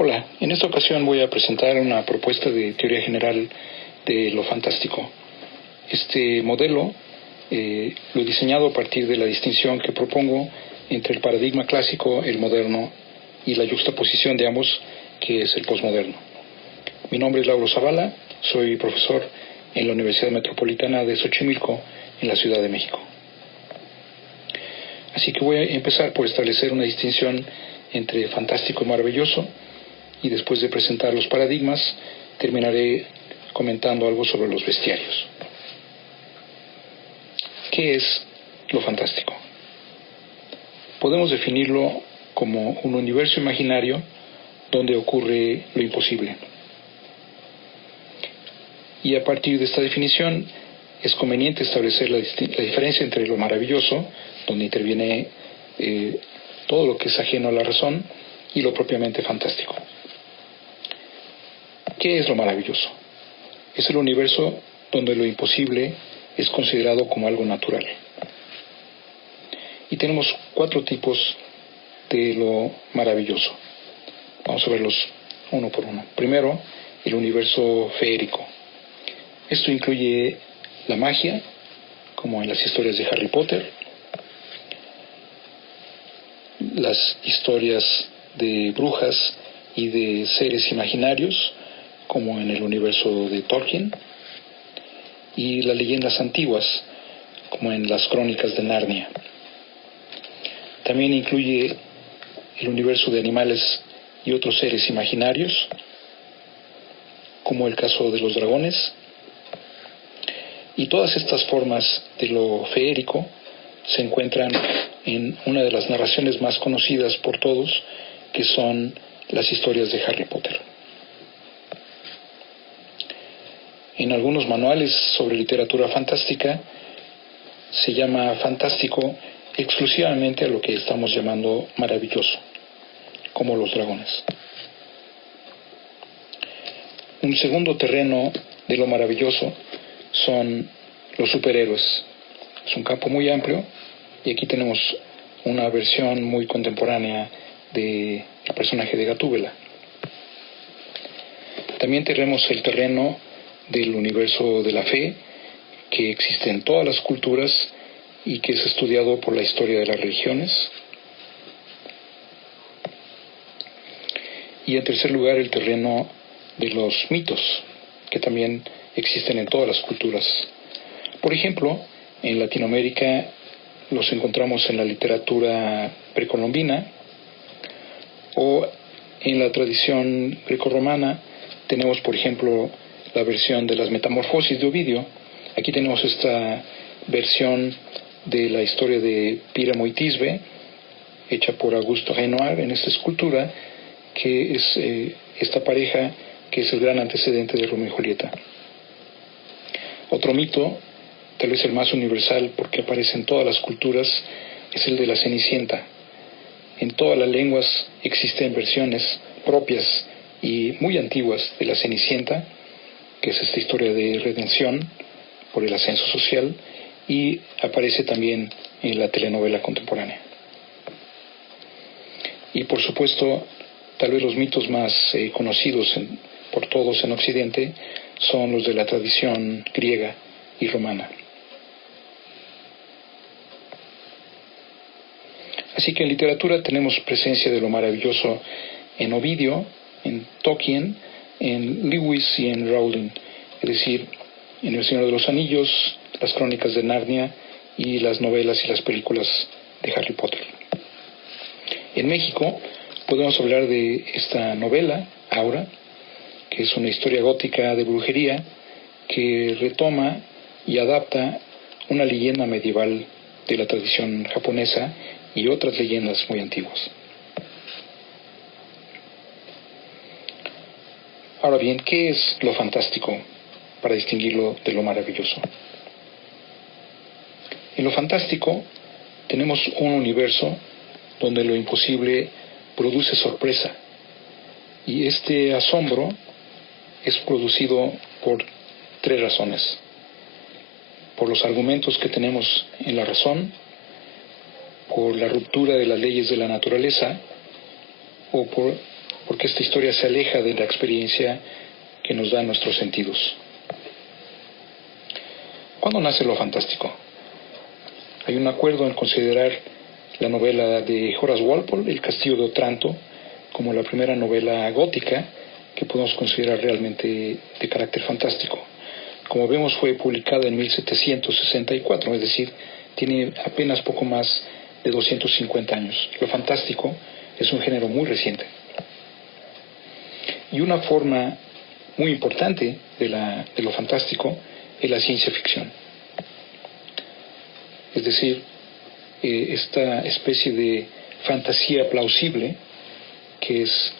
Hola, en esta ocasión voy a presentar una propuesta de teoría general de lo fantástico. Este modelo lo he diseñado a partir de la distinción que propongo entre el paradigma clásico, el moderno, y la yuxtaposición de ambos, que es el posmoderno. Mi nombre es Lauro Zavala, soy profesor en la Universidad Metropolitana de Xochimilco, en la Ciudad de México. Así que voy a empezar por establecer una distinción entre fantástico y maravilloso, y después de presentar los paradigmas, terminaré comentando algo sobre los bestiarios. ¿Qué es lo fantástico? Podemos definirlo como un universo imaginario donde ocurre lo imposible. Y a partir de esta definición es conveniente establecer la diferencia entre lo maravilloso, donde interviene todo lo que es ajeno a la razón, y lo propiamente fantástico. ¿Qué es lo maravilloso? Es el universo donde lo imposible es considerado como algo natural. Y tenemos 4 tipos de lo maravilloso. Vamos a verlos uno por uno. Primero, el universo feérico. Esto incluye la magia, como en las historias de Harry Potter, las historias de brujas y de seres imaginarios, como en el universo de Tolkien, y las leyendas antiguas, como en las crónicas de Narnia. También incluye el universo de animales y otros seres imaginarios, como el caso de los dragones. Y todas estas formas de lo feérico se encuentran en una de las narraciones más conocidas por todos, que son las historias de Harry Potter. En algunos manuales sobre literatura fantástica se llama fantástico exclusivamente a lo que estamos llamando maravilloso, como los dragones. Un segundo terreno de lo maravilloso son los superhéroes. Es un campo muy amplio, y aquí tenemos una versión muy contemporánea del personaje de Gatúbela. También tenemos el terreno del universo de la fe, que existe en todas las culturas y que es estudiado por la historia de las religiones. Y en tercer lugar, el terreno de los mitos, que también existen en todas las culturas. Por ejemplo, en Latinoamérica los encontramos en la literatura precolombina, o en la tradición grecorromana tenemos, por ejemplo, la versión de las Metamorfosis de Ovidio. Aquí tenemos esta versión de la historia de Píramo y Tisbe, hecha por Augusto Renoir en esta escultura, que es esta pareja que es el gran antecedente de Romeo y Julieta. Otro mito, tal vez el más universal porque aparece en todas las culturas, es el de la Cenicienta. En todas las lenguas existen versiones propias y muy antiguas de la Cenicienta, que es esta historia de redención por el ascenso social, y aparece también en la telenovela contemporánea. Y por supuesto, tal vez los mitos más conocidos por todos en Occidente son los de la tradición griega y romana. Así que en literatura tenemos presencia de lo maravilloso en Ovidio, en Tolkien, en Lewis y en Rowling, es decir, en El Señor de los Anillos, las crónicas de Narnia y las novelas y las películas de Harry Potter. En México podemos hablar de esta novela, Aura, que es una historia gótica de brujería que retoma y adapta una leyenda medieval de la tradición japonesa y otras leyendas muy antiguas. Ahora bien, ¿qué es lo fantástico para distinguirlo de lo maravilloso? En lo fantástico tenemos un universo donde lo imposible produce sorpresa, y este asombro es producido por 3 razones: por los argumentos que tenemos en la razón, por la ruptura de las leyes de la naturaleza, o por porque esta historia se aleja de la experiencia que nos dan nuestros sentidos. ¿Cuándo nace lo fantástico? Hay un acuerdo en considerar la novela de Horace Walpole, El castillo de Otranto, como la primera novela gótica que podemos considerar realmente de carácter fantástico. Como vemos, fue publicada en 1764, es decir, tiene apenas poco más de 250 años. Lo fantástico es un género muy reciente. Y una forma muy importante de lo fantástico es la ciencia ficción. Es decir, esta especie de fantasía plausible que es,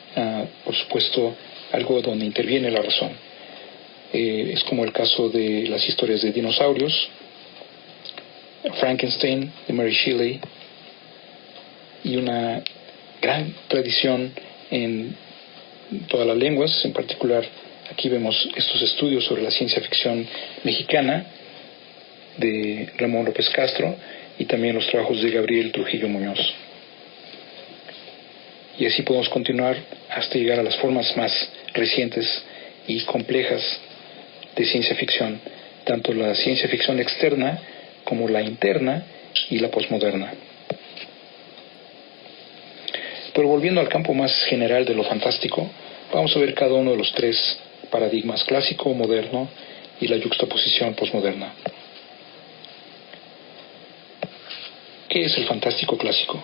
por supuesto, algo donde interviene la razón. Es como el caso de las historias de dinosaurios, Frankenstein, de Mary Shelley, y una gran tradición en todas las lenguas. En particular, aquí vemos estos estudios sobre la ciencia ficción mexicana de Ramón López Castro y también los trabajos de Gabriel Trujillo Muñoz. Y así podemos continuar hasta llegar a las formas más recientes y complejas de ciencia ficción, tanto la ciencia ficción externa como la interna y la posmoderna. Pero volviendo al campo más general de lo fantástico, vamos a ver cada uno de los tres paradigmas: clásico, moderno y la yuxtaposición posmoderna. ¿Qué es el fantástico clásico?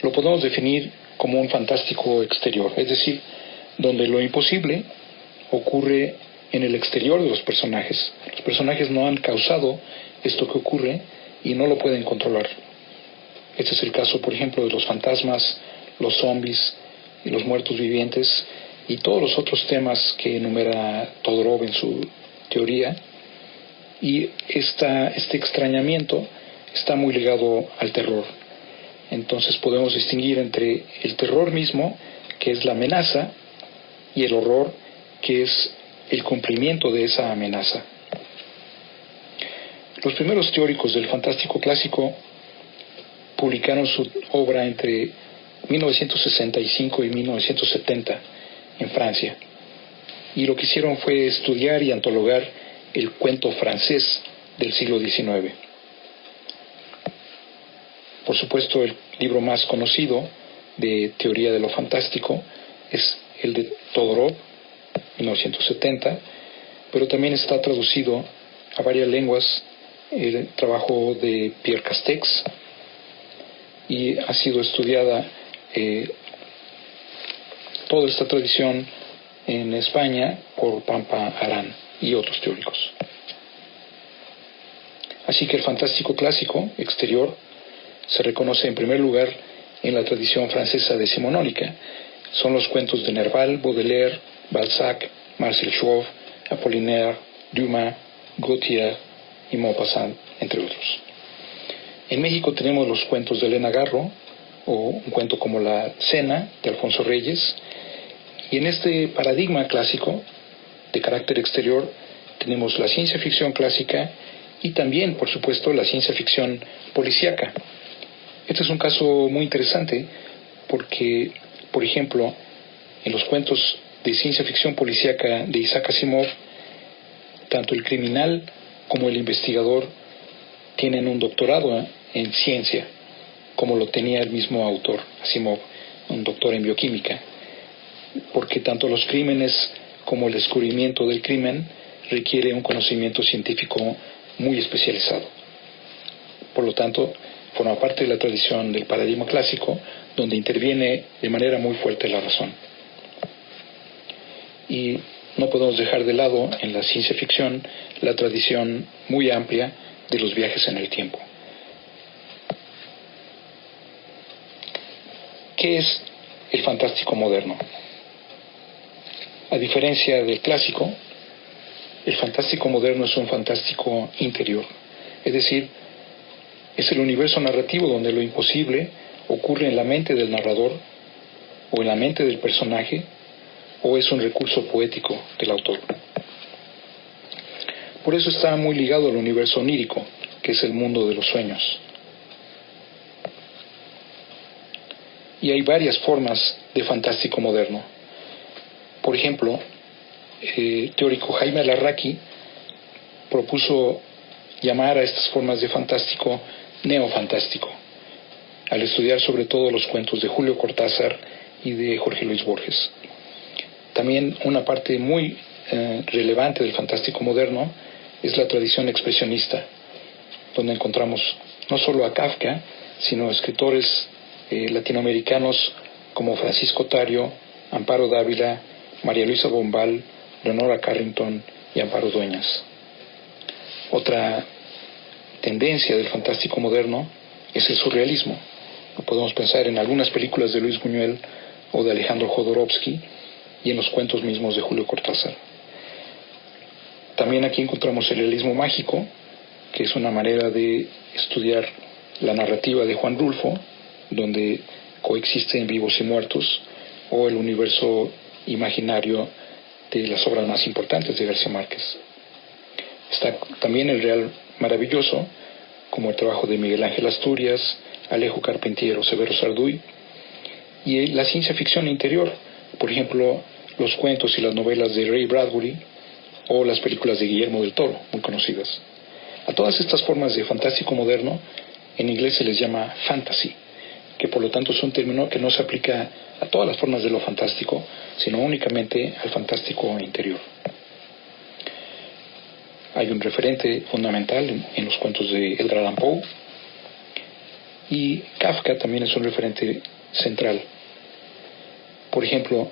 Lo podemos definir como un fantástico exterior, es decir, donde lo imposible ocurre en el exterior de los personajes. Los personajes no han causado esto que ocurre y no lo pueden controlar. Este es el caso, por ejemplo, de los fantasmas, los zombies y los muertos vivientes y todos los otros temas que enumera Todorov en su teoría. Y este extrañamiento está muy ligado al terror. Entonces podemos distinguir entre el terror mismo, que es la amenaza, y el horror, que es el cumplimiento de esa amenaza. Los primeros teóricos del fantástico clásico publicaron su obra entre 1965 y 1970 en Francia, y lo que hicieron fue estudiar y antologar el cuento francés del siglo XIX. Por supuesto, el libro más conocido de teoría de lo fantástico es el de Todorov, 1970, pero también está traducido a varias lenguas el trabajo de Pierre Castex, y ha sido estudiada toda esta tradición en España por Pampa Arán y otros teóricos. Así que el fantástico clásico exterior se reconoce en primer lugar en la tradición francesa decimonónica. Son los cuentos de Nerval, Baudelaire, Balzac, Marcel Chauve, Apollinaire, Dumas, Gautier y Maupassant, entre otros. En México tenemos los cuentos de Elena Garro, o un cuento como La Cena, de Alfonso Reyes. Y en este paradigma clásico de carácter exterior tenemos la ciencia ficción clásica y también, por supuesto, la ciencia ficción policíaca. Este es un caso muy interesante porque, por ejemplo, en los cuentos de ciencia ficción policíaca de Isaac Asimov, tanto el criminal como el investigador tienen un doctorado en ciencia, como lo tenía el mismo autor, Asimov, un doctor en bioquímica, porque tanto los crímenes como el descubrimiento del crimen requiere un conocimiento científico muy especializado. Por lo tanto, forma parte de la tradición del paradigma clásico, donde interviene de manera muy fuerte la razón. Y no podemos dejar de lado en la ciencia ficción la tradición muy amplia de los viajes en el tiempo. ¿Qué es el fantástico moderno? A diferencia del clásico, el fantástico moderno es un fantástico interior, es decir, es el universo narrativo donde lo imposible ocurre en la mente del narrador o en la mente del personaje, o es un recurso poético del autor. Por eso está muy ligado al universo onírico, que es el mundo de los sueños. Y hay varias formas de fantástico moderno. Por ejemplo, el teórico Jaime Alarraqui propuso llamar a estas formas de fantástico neofantástico, al estudiar sobre todo los cuentos de Julio Cortázar y de Jorge Luis Borges. También una parte muy relevante del fantástico moderno es la tradición expresionista, donde encontramos no solo a Kafka, sino escritores latinoamericanos como Francisco Tario, Amparo Dávila, María Luisa Bombal, Leonora Carrington y Amparo Dueñas. Otra tendencia del fantástico moderno es el surrealismo. Podemos pensar en algunas películas de Luis Buñuel o de Alejandro Jodorowsky y en los cuentos mismos de Julio Cortázar. También aquí encontramos el realismo mágico, que es una manera de estudiar la narrativa de Juan Rulfo, donde coexisten vivos y muertos, o el universo imaginario de las obras más importantes de García Márquez. Está también el real maravilloso, como el trabajo de Miguel Ángel Asturias, Alejo Carpentier o Severo Sarduy, y la ciencia ficción interior, por ejemplo, los cuentos y las novelas de Ray Bradbury o las películas de Guillermo del Toro, muy conocidas. A todas estas formas de fantástico moderno, en inglés se les llama fantasy, que por lo tanto es un término que no se aplica a todas las formas de lo fantástico, sino únicamente al fantástico interior. Hay un referente fundamental en los cuentos de Edgar Allan Poe, y Kafka también es un referente central. Por ejemplo,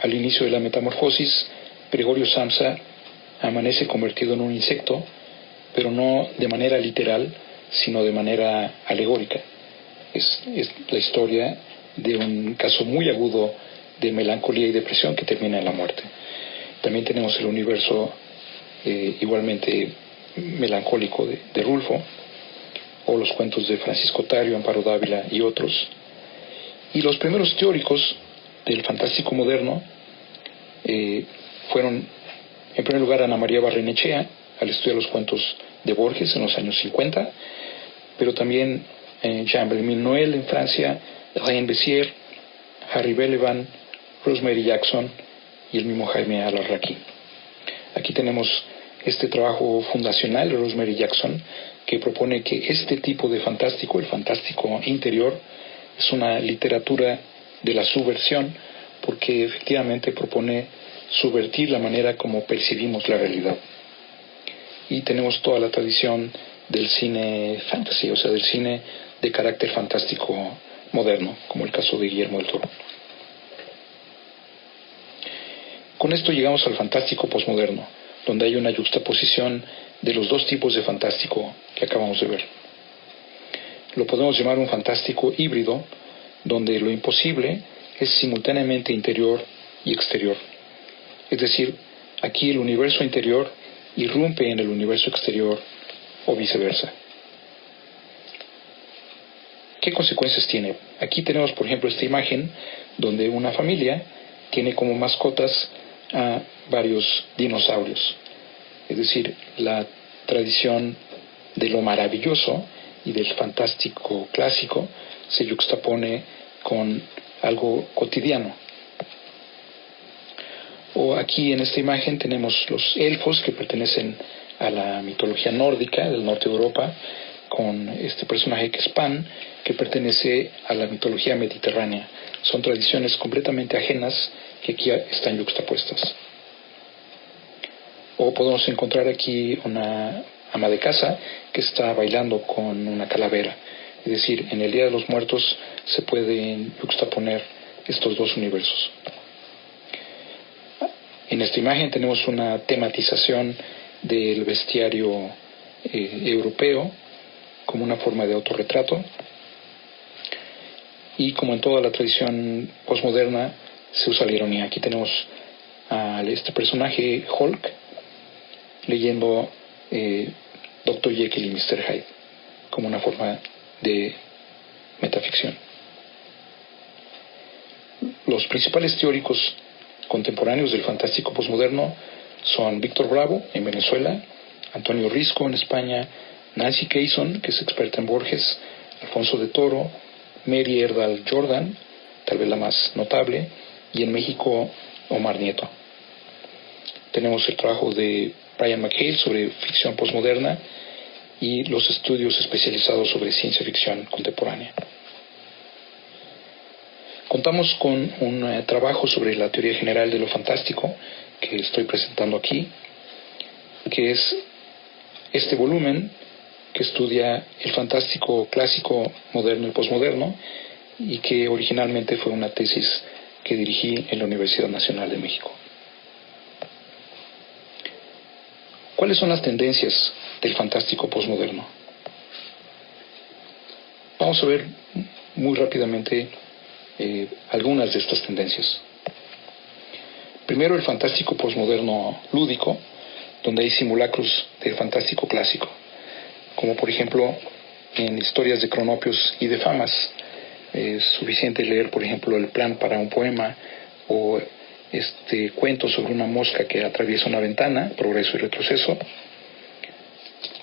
al inicio de la Metamorfosis, Gregorio Samsa amanece convertido en un insecto, pero no de manera literal, sino de manera alegórica. Es la historia de un caso muy agudo de melancolía y depresión que termina en la muerte. También tenemos el universo igualmente melancólico de Rulfo, o los cuentos de Francisco Tario, Amparo Dávila y otros. Y los primeros teóricos del fantástico moderno fueron, en primer lugar, Ana María Barrenechea, al estudiar los cuentos de Borges en los años 50, pero también Jean-Brémil Noël en Francia, Reine Bessières, Harry Belavan, Rosemary Jackson y el mismo Jaime Alarraqui. Aquí tenemos este trabajo fundacional de Rosemary Jackson, que propone que este tipo de fantástico, el fantástico interior, es una literatura de la subversión, porque efectivamente propone subvertir la manera como percibimos la realidad. Y tenemos toda la tradición del cine fantasy, o sea, del cine de carácter fantástico moderno, como el caso de Guillermo del Toro. Con esto llegamos al fantástico posmoderno, donde hay una yuxtaposición de los dos tipos de fantástico que acabamos de ver. Lo podemos llamar un fantástico híbrido, donde lo imposible es simultáneamente interior y exterior. Es decir, aquí el universo interior irrumpe en el universo exterior o viceversa. ¿Qué consecuencias tiene? Aquí tenemos, por ejemplo, esta imagen donde una familia tiene como mascotas a varios dinosaurios. Es decir, la tradición de lo maravilloso y del fantástico clásico se yuxtapone con algo cotidiano. O aquí en esta imagen tenemos los elfos, que pertenecen a la mitología nórdica del norte de Europa, con este personaje que es Pan, que pertenece a la mitología mediterránea. Son tradiciones completamente ajenas que aquí están yuxtapuestas. O podemos encontrar aquí una ama de casa que está bailando con una calavera. Es decir, en el Día de los Muertos se pueden yuxtaponer estos dos universos. En esta imagen tenemos una tematización del bestiario europeo como una forma de autorretrato. Y como en toda la tradición postmoderna se usa la ironía. Aquí tenemos a este personaje Hulk leyendo Dr. Jekyll y Mr. Hyde como una forma de metaficción. Los principales teóricos contemporáneos del fantástico posmoderno son Víctor Bravo en Venezuela, Antonio Risco en España, Nancy Cason, que es experta en Borges, Alfonso de Toro, Mary Erdal Jordan, tal vez la más notable, y en México Omar Nieto. Tenemos el trabajo de Brian McHale sobre ficción postmoderna y los estudios especializados sobre ciencia ficción contemporánea. Contamos con un trabajo sobre la teoría general de lo fantástico que estoy presentando aquí, que es este volumen que estudia el fantástico clásico, moderno y posmoderno, y que originalmente fue una tesis que dirigí en la Universidad Nacional de México. ¿Cuáles son las tendencias del fantástico posmoderno? Vamos a ver muy rápidamente algunas de estas tendencias. Primero, el fantástico posmoderno lúdico, donde hay simulacros del fantástico clásico, como por ejemplo en historias de cronopios y de famas. Es suficiente leer, por ejemplo, El plan para un poema, o este cuento sobre una mosca que atraviesa una ventana, Progreso y retroceso,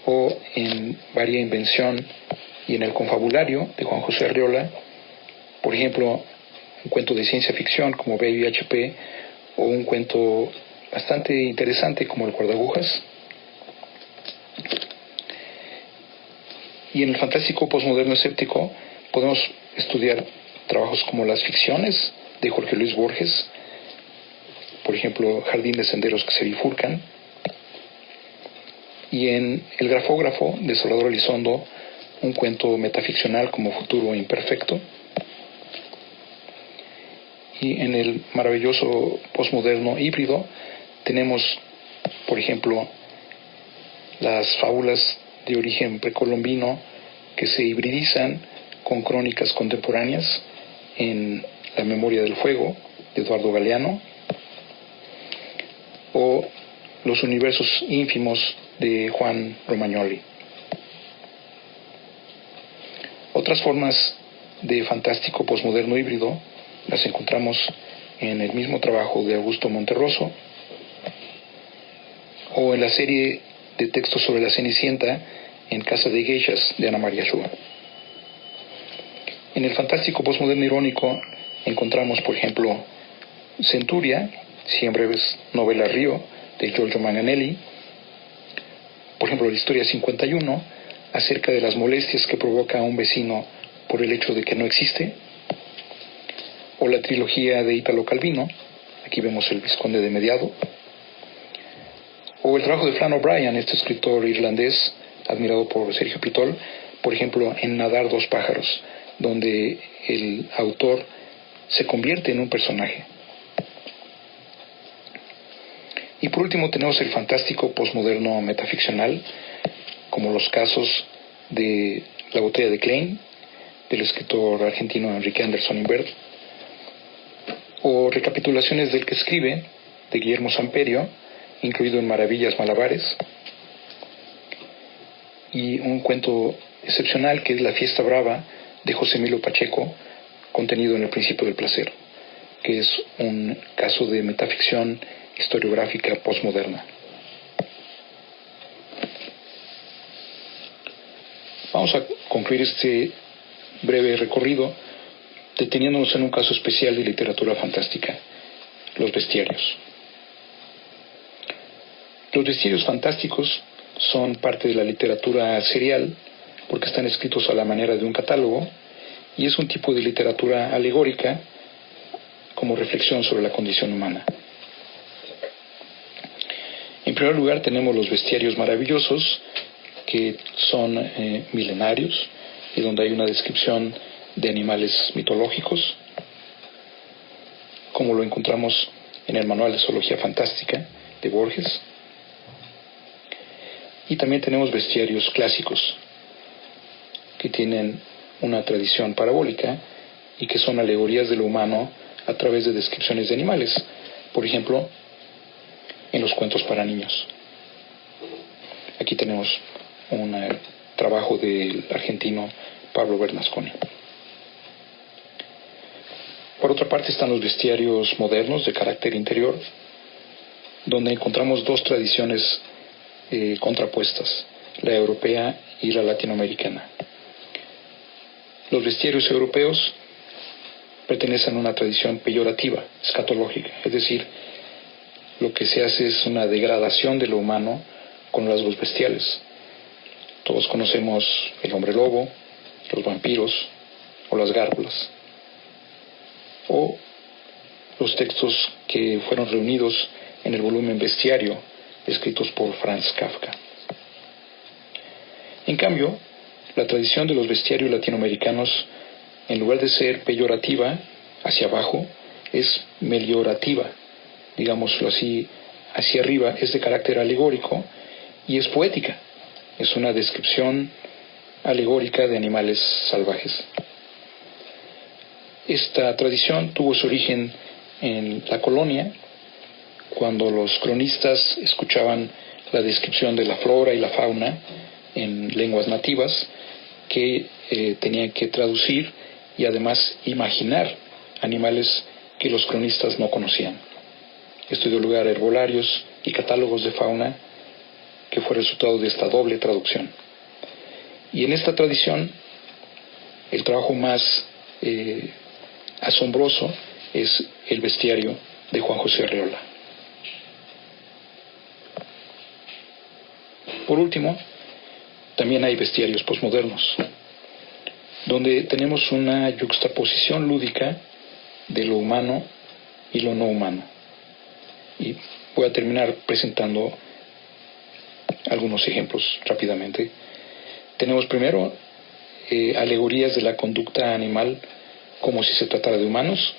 o en Varia invención y en El confabulario de Juan José Arriola, por ejemplo, un cuento de ciencia ficción como Baby HP, o un cuento bastante interesante como El guardagujas. Y en el fantástico postmoderno escéptico podemos estudiar trabajos como Las ficciones de Jorge Luis Borges, por ejemplo, Jardín de senderos que se bifurcan, y en El grafógrafo de Salvador Elizondo, un cuento metaficcional como Futuro imperfecto. Y en el maravilloso postmoderno híbrido tenemos, por ejemplo, las fábulas de origen precolombino que se hibridizan con crónicas contemporáneas en La memoria del fuego de Eduardo Galeano, o Los universos ínfimos de Juan Romagnoli. Otras formas de fantástico postmoderno híbrido las encontramos en el mismo trabajo de Augusto Monterroso, o en la serie de textos sobre la Cenicienta en Casa de Geishas de Ana María Shua. En el fantástico postmoderno irónico encontramos, por ejemplo, Centuria, Cien breves novelas Río de Giorgio Manganelli, por ejemplo, la historia 51, acerca de las molestias que provoca a un vecino por el hecho de que no existe, o la trilogía de Italo Calvino, aquí vemos El Vizconde de Mediado, o el trabajo de Flann O'Brien, este escritor irlandés admirado por Sergio Pitol, por ejemplo, en Nadar dos pájaros, donde el autor se convierte en un personaje. Y por último tenemos el fantástico postmoderno metaficcional, como los casos de La botella de Klein, del escritor argentino Enrique Anderson Imbert, o Recapitulaciones del que escribe, de Guillermo Samperio, incluido en Maravillas Malabares, y un cuento excepcional que es La fiesta brava, de José Emilio Pacheco, contenido en El principio del placer, que es un caso de metaficción historiográfica postmoderna. Vamos a concluir este breve recorrido deteniéndonos en un caso especial de literatura fantástica, los bestiarios. Los bestiarios fantásticos son parte de la literatura serial porque están escritos a la manera de un catálogo, y es un tipo de literatura alegórica como reflexión sobre la condición humana. En primer lugar tenemos los bestiarios maravillosos, que son milenarios y donde hay una descripción de animales mitológicos, como lo encontramos en el Manual de Zoología Fantástica de Borges. Y también tenemos bestiarios clásicos, que tienen una tradición parabólica y que son alegorías de lo humano a través de descripciones de animales, por ejemplo, en los cuentos para niños. Aquí tenemos un trabajo del argentino Pablo Bernasconi. Por otra parte están los bestiarios modernos de carácter interior, donde encontramos dos tradiciones contrapuestas, la europea y la latinoamericana. Los bestiarios europeos pertenecen a una tradición peyorativa, escatológica, es decir, lo que se hace es una degradación de lo humano con rasgos bestiales. Todos conocemos el hombre lobo, los vampiros o las gárgolas, o los textos que fueron reunidos en el volumen Bestiario, escritos por Franz Kafka. En cambio, la tradición de los bestiarios latinoamericanos, en lugar de ser peyorativa, hacia abajo, es meliorativa, digámoslo así, hacia arriba, es de carácter alegórico y es poética. Es una descripción alegórica de animales salvajes. Esta tradición tuvo su origen en la colonia, cuando los cronistas escuchaban la descripción de la flora y la fauna en lenguas nativas que tenían que traducir y además imaginar animales que los cronistas no conocían. Esto dio lugar a herbolarios y catálogos de fauna que fue resultado de esta doble traducción. Y en esta tradición, el trabajo más asombroso es el bestiario de Juan José Arreola. Por último, también hay bestiarios posmodernos, donde tenemos una yuxtaposición lúdica de lo humano y lo no humano. Y voy a terminar presentando algunos ejemplos rápidamente. Tenemos primero alegorías de la conducta animal como si se tratara de humanos,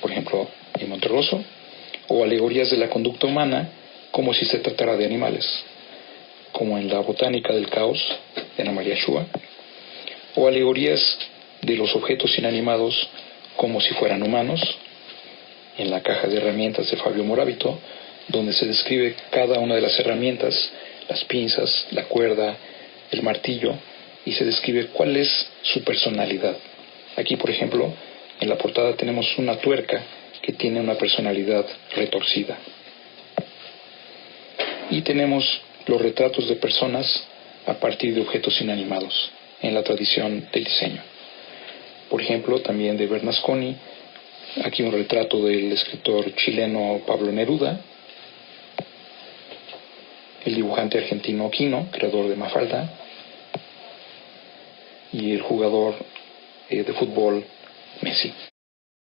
por ejemplo, en Monterroso, o alegorías de la conducta humana como si se tratara de animales, como en la Botánica del Caos de Ana María Shua, o alegorías de los objetos inanimados como si fueran humanos, en la Caja de herramientas de Fabio Moravito, donde se describe cada una de las herramientas, las pinzas, la cuerda, el martillo, y se describe cuál es su personalidad. Aquí, por ejemplo, en la portada tenemos una tuerca que tiene una personalidad retorcida. Y tenemos los retratos de personas a partir de objetos inanimados, en la tradición del diseño. Por ejemplo, también de Bernasconi, aquí un retrato del escritor chileno Pablo Neruda, el dibujante argentino Quino, creador de Mafalda, y el jugador de fútbol Messi.